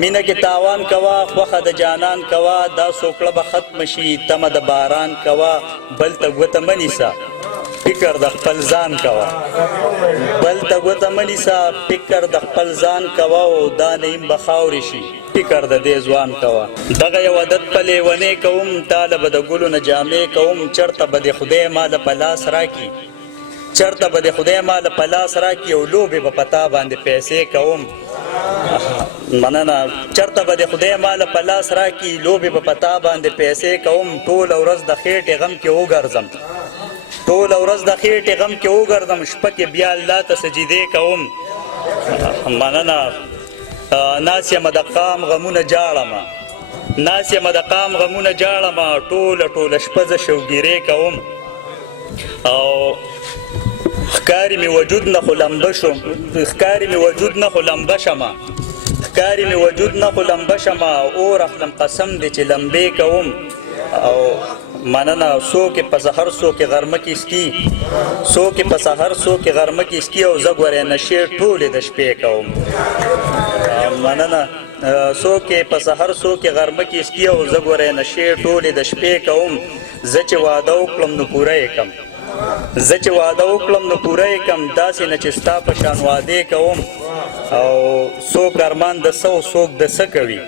مینه کې تاوان کوا خوخه د جانان کوا دا سوکړه به ختم شي تمه د باران کوا بل ته ګوته مه نیسه فکر د خپل ځان کوا بل ته ګوته مه نیسه فکر د خپل ځان کوا او دا نیم به خاورې شي فکر د دې ځوان کوا دغه یو عادت په لیونې کوم تاله به د ګلو نه جامې کوم چرته به د خدای ماله په لاس راکي چرته به د خدای ماله په لاس راکي او لوبې به په تا باندې پیسې کوم مننه چرته به د خدای ماله په لاس راکي لوبې به په تا باندې پیسې کوم ټوله ورځ د خېټې غم کې وګرځم ټوله ورځ د خېټې غم کې وګرځم شپه کې بیا الله ته سجدې کوم مننه ناس یمه د قام غمونه جاړمه ناس یمه د قام غمونه جاړمه ټوله شپه زه شوګیرې کوم او ښکاري مې وجود نه خو لمبه شم ښکاري مې وجود نه خو لمبه شمه ښکاري مې وجود نه خو لمبه شمه اور اخلم قسم دی چې لمبې کوم او مننه څوک یې په سحر څوک یې غرمه کې سکي څوک یې په سحر څوک یې غرمه کې سکي او زه ګورې نشې ټولې د شپې کوم مننه څوک یې په سحر څوک یې غرمه کې سکي او زه ګورې نشې ټولې د شپې کوم زه چې واده وکړم نو پوره یې کړم زه چې واده وکړم نو پوره یې کړم داسې نه چې ستا په شان وعدې کوم او څوک ارمان د څه او څوک د څه کوي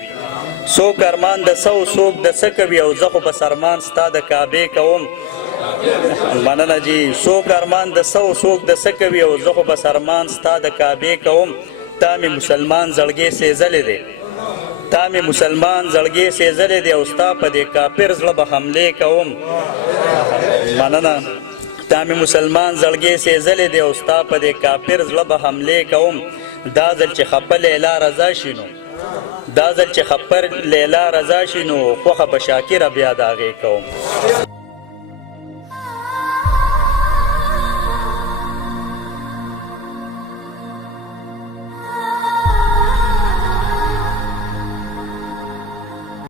څوک ارمان د څه او څوک د څه کوي او زه خو بس ارمان ستا د کعبې کوم مننه جي څوک ارمان د څه او څوک د څه کوي او زه خو بس ارمان ستا د کعبې کوم تا مې مسلمان زړګی سېزلی دی تا مې مسلمان زړګی سېزلی دی او ستا په دې کافر زړه به حملې کوم مننه تا مې مسلمان زړګی سېزلی دی او ستا په دې کافر زړه به حملې کوم دا ځل چې خپه لیلا رضا شي نو دا ځل چې خپر لیلا رضا شي نو خوښه به شاکره بیا د هغې کوم